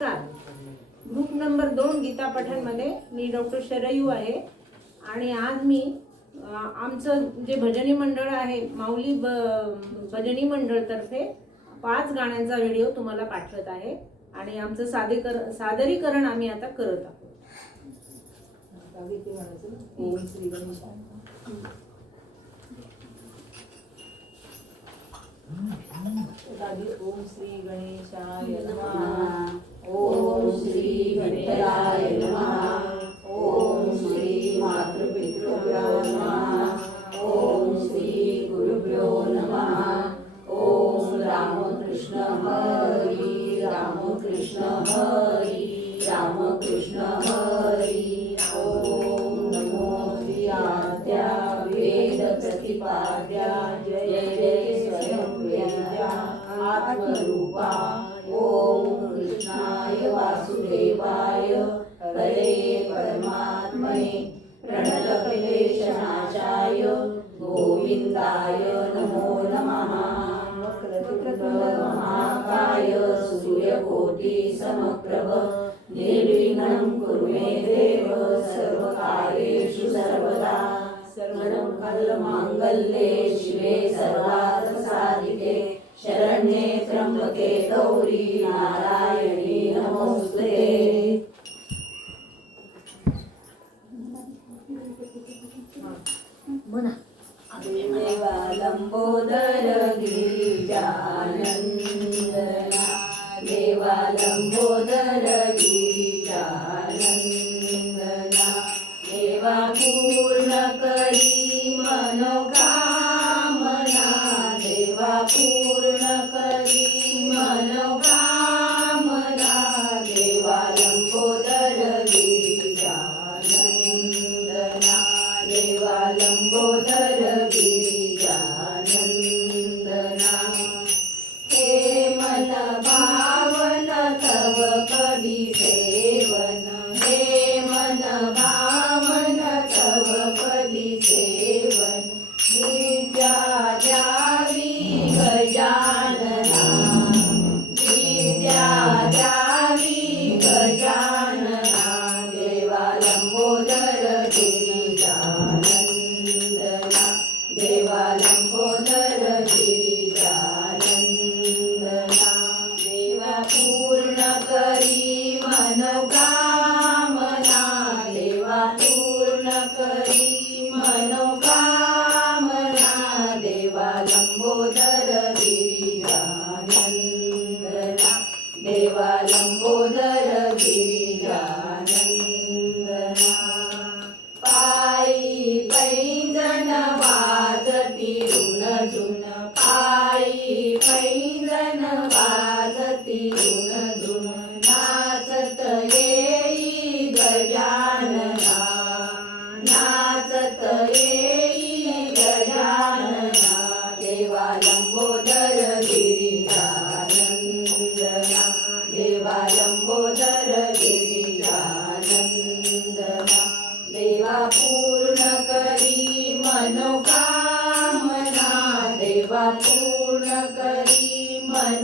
Book number दोन गीता पठणमध्ये मी डॉक्टर शरयू आहे. आणि आज मी आमचं जे भजनी मंडळ आहे माऊली ब भजनी मंडळतर्फे पाच गाण्यांचा व्हिडिओ तुम्हाला पाठवत आहे. आणि आमचं सादेकर सादरीकरण आम्ही आता करत आहोत. ओम श्री गणेशाय ओम श्री विठ्ठलाय नमः। ओम श्री मातृपितृभ्यो नमः। ओम श्री गुरुभ्यो नमः। ओम रामकृष्ण हरी रामकृष्ण हरी रामकृष्ण हरी। ओम नमो श्रियाद्या वेद प्रतिपाद्या जय जय स्वयं आत्म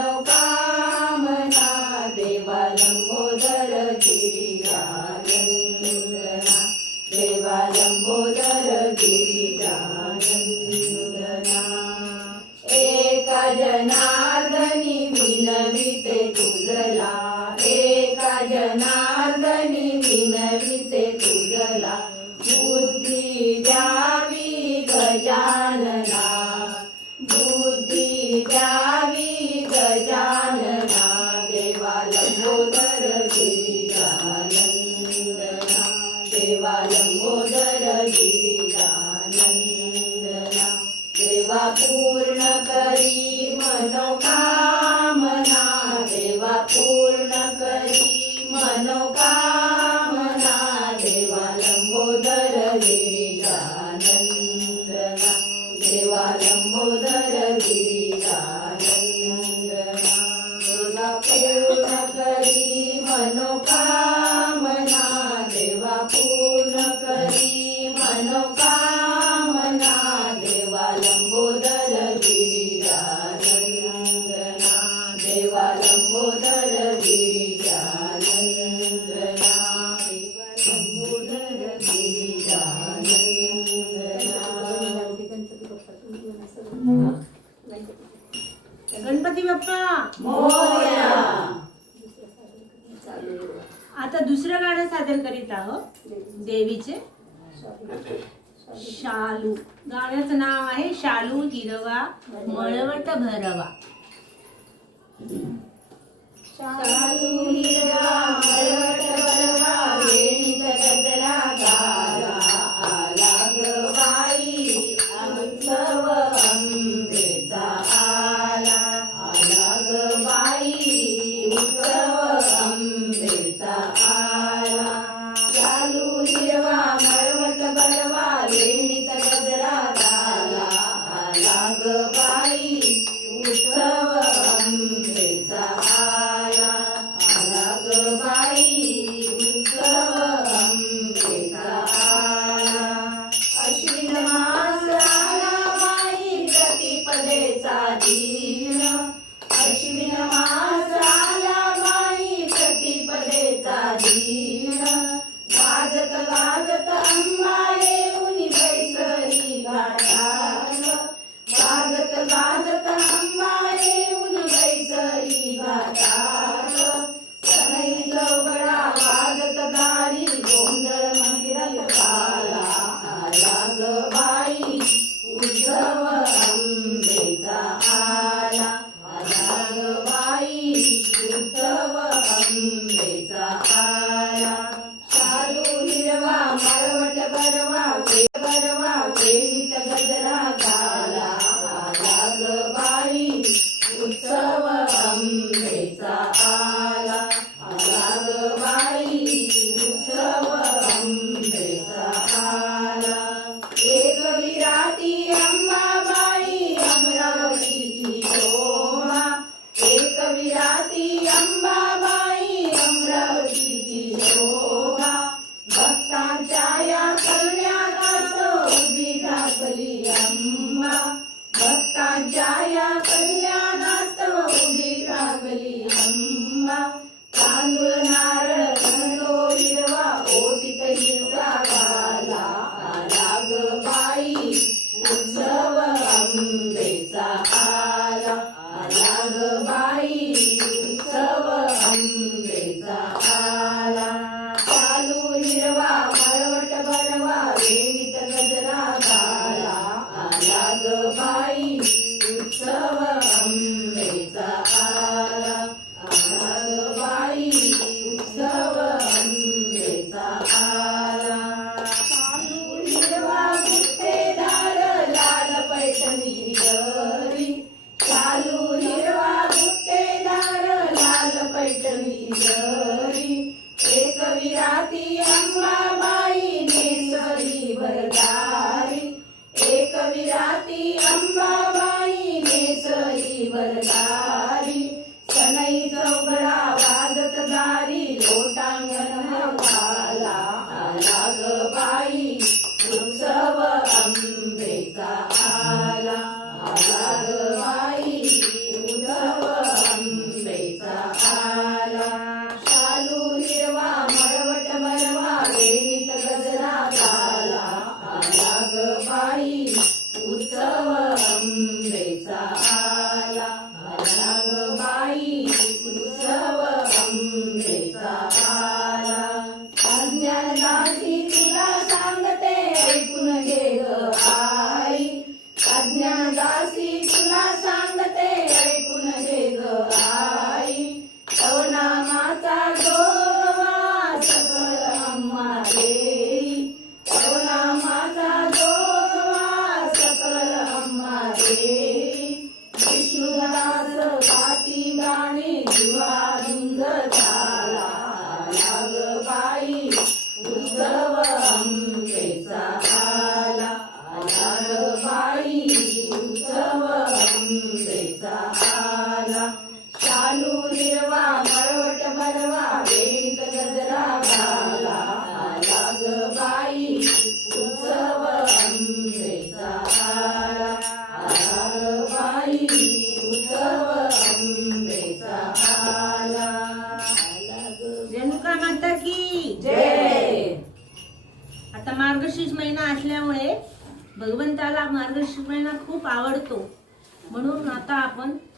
Hello. गणपती बाप्पा. आता दुसरं गाणं सादर करीत आहोत. देवीचे. शालू. गाण्याचं नाव आहे शालू हिरवा मळवट भरवा. शालू हिरवा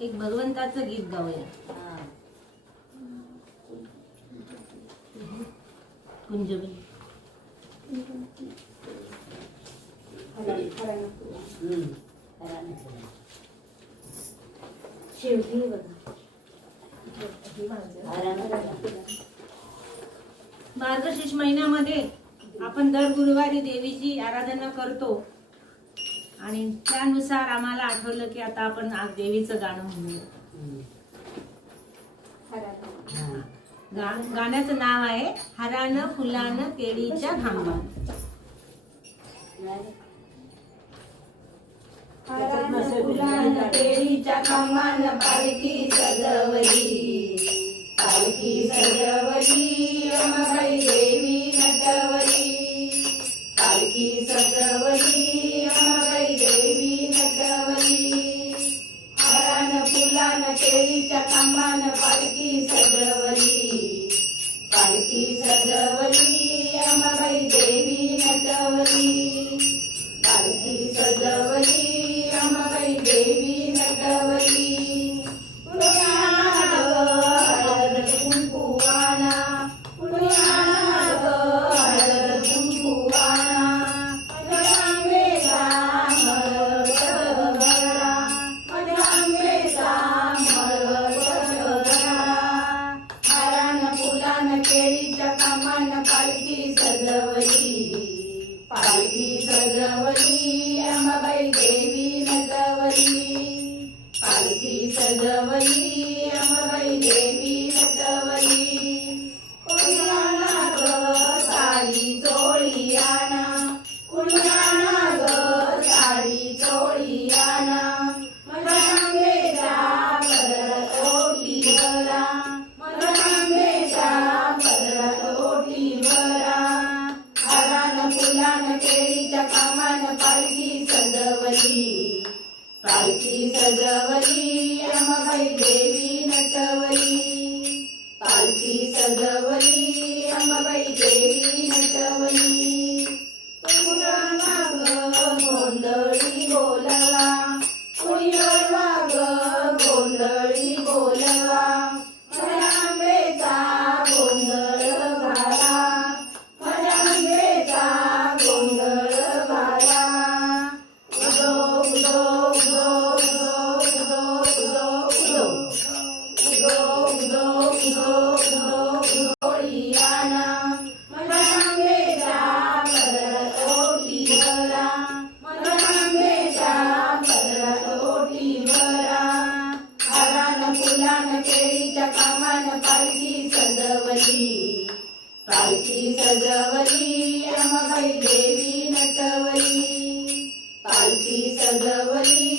एक भगवंताचं गीत गाऊया. शेवटी मार्गशीर्ष महिन्यामध्ये आपण दर गुरुवारी देवीची आराधना करतो. आणि त्यानुसार आम्हाला आठवलं की आता आपण देवीचं गाणं म्हणूया. गाण्याचं नाव आहे हरान फुलान केळीच्या खांबा. केळीच्या पालखी सजवली. पालखी सजवली ಕರವಳಿ ಅಂಬ ಬೈದೇವಿ ಕದವಲಿ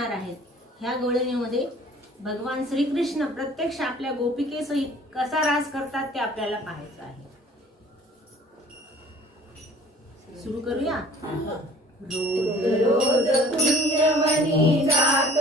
येणार आहेत. ह्या गोळणीमध्ये भगवान श्रीकृष्ण प्रत्यक्ष आपल्या गोपिकेसहित कसा रास करतात ते आपल्याला पाहायचं आहे. सुरू करूया? रोज रोज जात.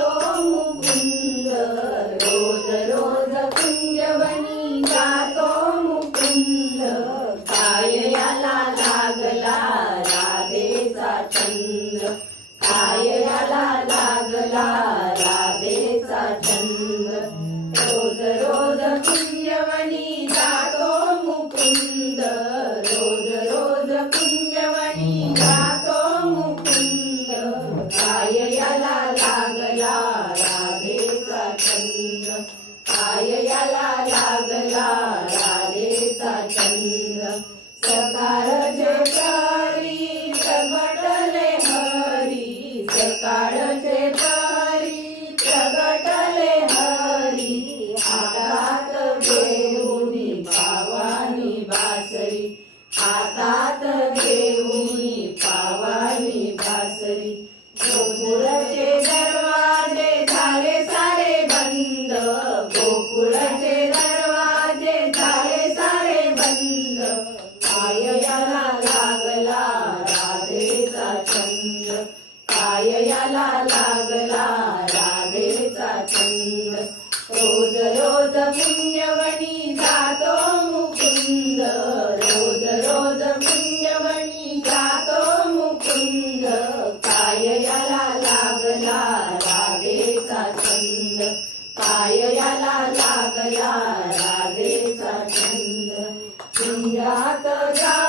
सचंद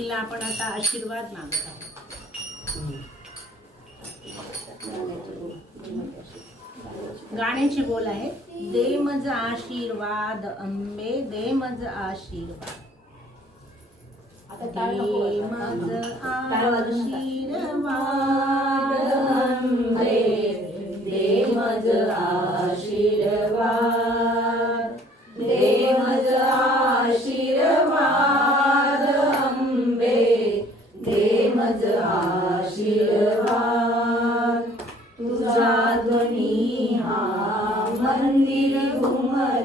तिला आपण आता आशीर्वाद मागत आहोत. गाण्याची बोल आहे दे मज आशीर्वाद अंबे दे मज आशीर्वाद. आशीर्वाद दे मज आशीर्वाद.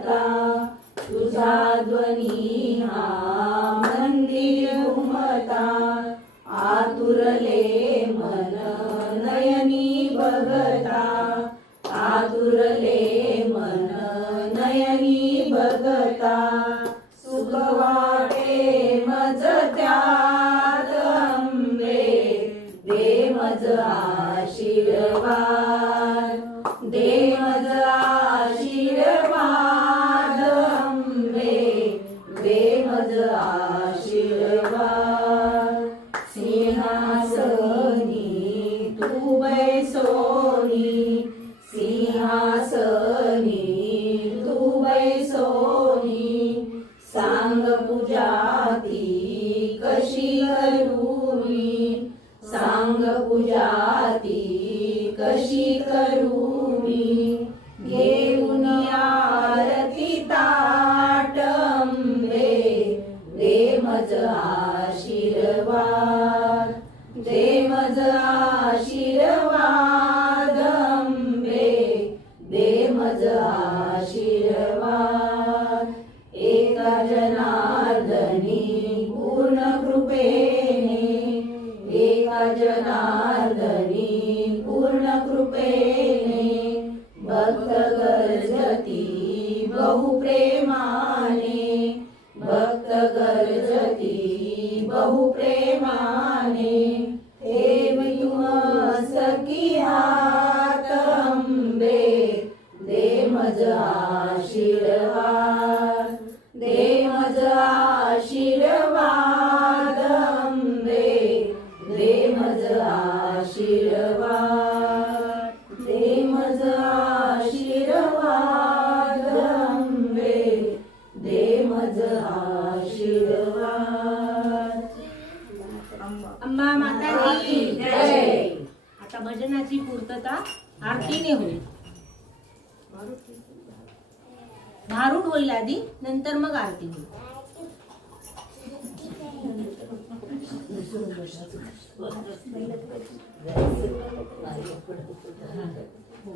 आता तुझा ध्वनी हा मंदिर उमता आतुरले मन नयनी बघता. आतुरले मन नयनी बघता. सुख वाटे मज त्या मज आशी होईल आधी नंतर मग आरती होईल. हो,